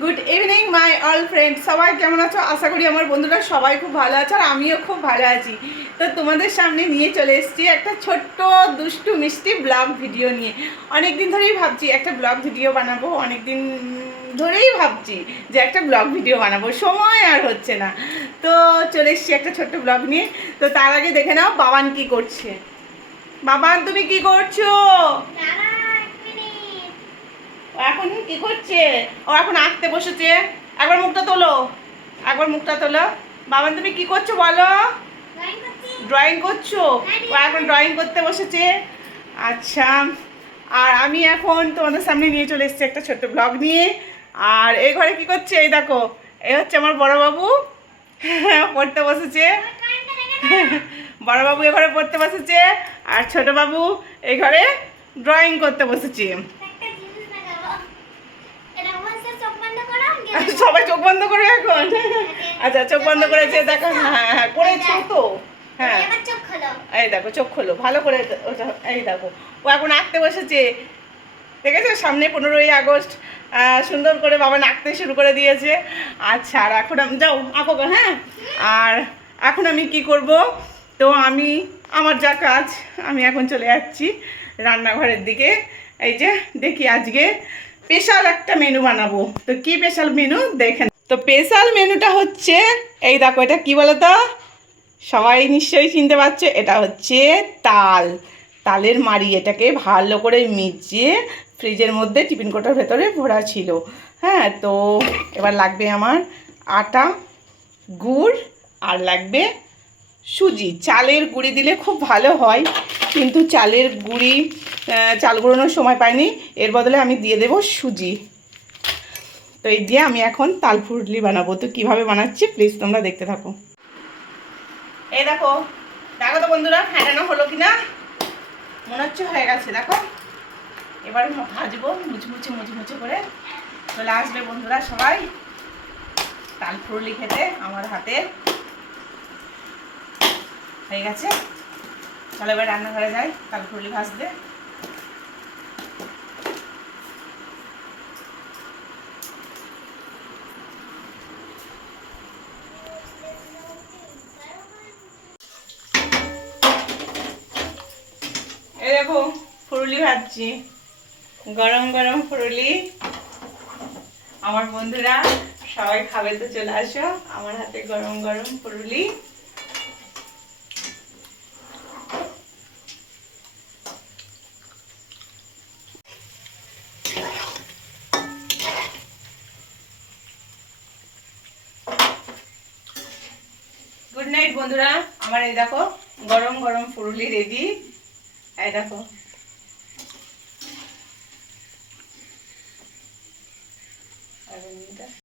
Good evening my all friend সবাই কেমন আছো? আশা করি আমার বন্ধুরা সবাই খুব ভালো আছে আর আমিও খুব ভালো আছি। তো তোমাদের সামনে নিয়ে চলে এসেছি একটা ছোট্ট, দুষ্টু, মিষ্টি ব্লগ ভিডিও নিয়ে। অনেক দিন ধরেই ভাবছি একটা ব্লগ ভিডিও বানাবো অনেক দিন ধরেই ভাবছি যে একটা ব্লগ ভিডিও বানাবো। সময় আর হচ্ছে না। তো চলে এসেছি একটা ছোট্ট ব্লগ নিয়ে। তো তার আগে দেখে নাও, বাবান কি করছে? বাবান, তুমি কি করছ? এখন কি করছে? ও এখন আঁকতে বসেছে। একবার মুখটা তোলো। একবার মুখটা তোলো। বাবান তুমি কি করছ বলো? ড্রয়িং করছ। ও এখন ড্রয়িং করতে বসেছে। আচ্ছা। আর আমি এখন তোমাদের সামনে নিয়ে চলে এসেছি একটা ছোট্ট ব্লগ নিয়ে। আর এই ঘরে কি করছে? এই দেখো। এই হচ্ছে আমার বড় বাবু পড়তে বসেছে। বড় বাবু এ ঘরে পড়তে বসেছে। আর ছোট বাবু এই ঘরে ড্রয়িং করতে বসেছে। সবাই চোখ বন্ধ করে এখন। আচ্ছা চোখ বন্ধ করেছে দেখো হ্যাঁ হ্যাঁ করেছ তো। হ্যাঁ। এই দেখো চোখ খোলো ভালো করে ওটা এই দেখো। ও এখন আঁকতে বসেছে। দেখেছ? সামনে পনেরোই আগস্ট সুন্দর করে বাবা আঁকতে শুরু করে দিয়েছে। আচ্ছা আর এখন আমি যাও আঁকো হ্যাঁ? আর এখন আমি কি করব? তো আমি আমার যা কাজ আমি এখন চলে যাচ্ছি রান্নাঘরের দিকে। এই যে দেখি আজকে স্পেশাল একটা মেনু বানাবো। তো কি স্পেশাল মেনু দেখেন। তো স্পেশাল মেনুটা হচ্ছে, এই দেখো, এটা কি বলো তো সবাই নিশ্চয়ই চিনতে পারছ, এটা হচ্ছে তাল। তালের মাড়ি, এটাকে ভালো করে মিজিয়ে ফ্রিজের মধ্যে টিফিন কোটার ভেতরে ভরা ছিল। হ্যাঁ তো এবার লাগবে আমার আটা, গুড়, আর লাগবে সুজি। চালের গুঁড়ি দিলে খুব ভালো হয়, কিন্তু চালের গুঁড়ি চাল গুঁড়োনোর সময় পাইনি। এর বদলে আমি দিয়ে দেবো সুজি। তো এই দিয়ে আমি এখন তাল ফুটলি বানাবো। তো কীভাবে বানাচ্ছি প্লিজ তোমরা দেখতে থাকো। এই দেখো দেখো তো বন্ধুরা, ফেটানো হলো কি না মনে হচ্ছে হয়ে গেছে, দেখো। এবার ভাজবো মুচমুচে মুচমুচে করে। চলে আসবে বন্ধুরা সবাই তাল ফুরলি খেতে আমার হাতে। হয়ে গেছে। চলো এবার রান্নাঘরে যাই, তাল ফুরলি ভাজতে। দেখো, ফুরুলি ভাজছি। গরম গরম ফুরুলি। আমার বন্ধুরা, সবাই খাবে তো চলে আসো। আমার হাতে গরম গরম ফুরুলি। গুড নাইট বন্ধুরা। আমার এই দেখো, গরম গরম ফুরুলি রেডি এই দেখো।